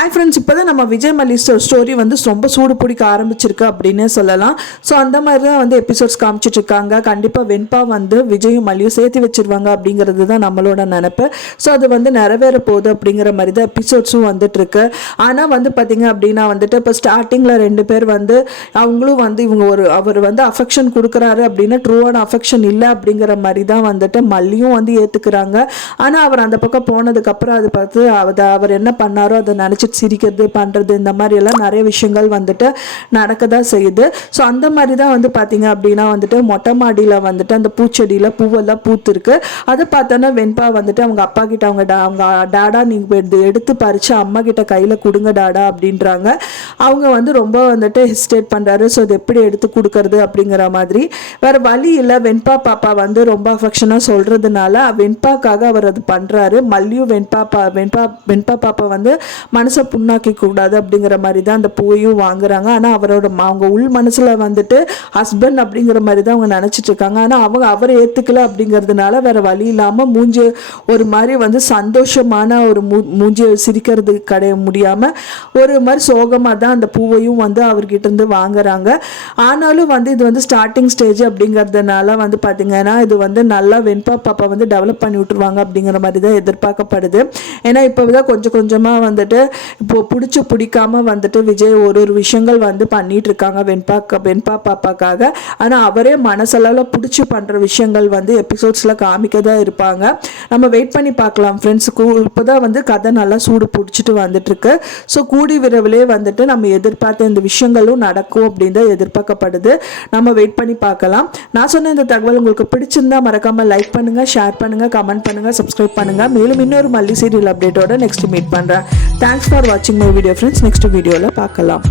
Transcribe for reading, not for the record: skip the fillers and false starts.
Hi friends, இப்போ தான் நம்ம விஜய் மல்லி ஸ்டோரி வந்து ரொம்ப சூடு பிடிக்க ஆரம்பிச்சிருக்கு அப்படின்னே சொல்லலாம். ஸோ அந்த மாதிரி தான் வந்து எபிசோட்ஸ் காமிச்சிட்ருக்காங்க. கண்டிப்பாக வெண்பா வந்து விஜயும் மல்லியும் சேர்த்து வச்சிருவாங்க அப்படிங்கிறது தான் நம்மளோட நினப்பு. ஸோ அது வந்து நிறைவேற போகுது அப்படிங்கிற மாதிரி தான் எபிசோட்ஸும் வந்துட்டுருக்கு. ஆனால் வந்து பார்த்திங்க அப்படின்னா வந்துட்டு இப்போ ஸ்டார்டிங்கில் 2 பேர் வந்து அவங்களும் வந்து இவங்க அவர் வந்து அஃபெக்ஷன் கொடுக்குறாரு அப்படின்னா ட்ரூவான அஃபெக்ஷன் இல்லை அப்படிங்கிற மாதிரி தான் வந்துட்டு மல்லியும் வந்து ஏற்றுக்கிறாங்க. ஆனால் அவர் அந்த பக்கம் போனதுக்கப்புறம் அதை பார்த்து அவர் என்ன பண்ணாரோ அதை நினச்சி சிரிக்கிறது பண்ணுறது இந்த மாதிரி எல்லாம் நிறைய விஷயங்கள் வந்துட்டு நடக்க தான் செய்யுது. ஸோ அந்த மாதிரி தான் வந்து பார்த்தீங்க அப்படின்னா வந்துட்டு மொட்டை மாடியில் வந்துட்டு அந்த பூச்செடியில் பூவெல்லாம் பூத்துருக்கு. அதை பார்த்தோன்னா வெண்பா வந்துட்டு அவங்க அப்பா கிட்ட அவங்க டாடா நீங்கள் எடுத்து பறித்து அம்மா கிட்ட கையில் கொடுங்க டாடா அப்படின்றாங்க. அவங்க வந்து ரொம்ப வந்துட்டு ஹெசிடேட் பண்ணுறாரு. ஸோ அது எப்படி எடுத்து கொடுக்கறது அப்படிங்கிற மாதிரி வேறு வழி இல்லை. வெண்பா பாப்பா வந்து ரொம்ப அஃபெக்ஷனாக சொல்கிறதுனால வெண்பாக்காக அவர் அது பண்ணுறாரு. மல்லியும் வெண்பா பாப்பா வந்து மனசை புண்ணாக்கி கூடாது அப்படிங்கிற மாதிரி தான் அந்த பூவையும் வாங்குறாங்க. ஆனால் அவங்க உள் மனசில் வந்துட்டு ஹஸ்பண்ட் அப்படிங்கிற மாதிரி தான் அவங்க நினச்சிட்டு இருக்காங்க. ஆனால் அவரை ஏற்றுக்கல அப்படிங்கிறதுனால வேற வழி இல்லாமல் மூஞ்சி ஒரு மாதிரி வந்து சந்தோஷமான ஒரு மூஞ்சி சிரிக்கிறது முடியாமல் ஒரு மாதிரி சோகமாக தான் அந்த பூவையும் வந்து அவர்கிட்ட இருந்து வாங்குறாங்க. ஆனாலும் வந்து இது வந்து ஸ்டார்டிங் ஸ்டேஜ் அப்படிங்கிறதுனால வந்து பார்த்தீங்கன்னா இது வந்து நல்லா வெண்பா பாப்பா வந்து டெவலப் பண்ணி விட்டுருவாங்க அப்படிங்கிற மாதிரி தான் எதிர்பார்க்கப்படுது. ஏன்னா இப்போ தான் கொஞ்சம் கொஞ்சமாக வந்துட்டு இப்போ பிடிக்காம வந்துட்டு விஜய் ஒரு விஷயங்கள் வந்து பண்ணிட்டு இருக்காங்க வெண்பா பாப்பாக்காக. ஆனால் அவரே மனசளவில் பிடிச்சி பண்ணுற விஷயங்கள் வந்து எபிசோட்ஸில் காமிக்க தான் இருப்பாங்க. நம்ம வெயிட் பண்ணி பார்க்கலாம் ஃப்ரெண்ட்ஸ். இப்போ தான் வந்து கதை நல்லா சூடு பிடிச்சிட்டு வந்துட்டு இருக்கு. ஸோ கூடி விரைவிலே வந்துட்டு நம்ம எதிர்பார்த்த இந்த விஷயங்களும் நடக்கும் அப்படின்னு தான் எதிர்பார்க்கப்படுது. நம்ம வெயிட் பண்ணி பார்க்கலாம். நான் சொன்ன இந்த தகவல் உங்களுக்கு பிடிச்சிருந்தா மறக்காம லைக் பண்ணுங்க, ஷேர் பண்ணுங்க, கமெண்ட் பண்ணுங்க, சப்ஸ்கிரைப் பண்ணுங்க. மேலும் இன்னொரு மல்லி சீரியல் அப்டேட்டோட நெக்ஸ்ட் மீட் பண்றேன். தேங்க்ஸ் ஃபார் வாட்சிங் மை வீடியோ ஃப்ரெண்ட்ஸ். நெக்ஸ்ட் வீடியோவில் பார்க்கலாம்.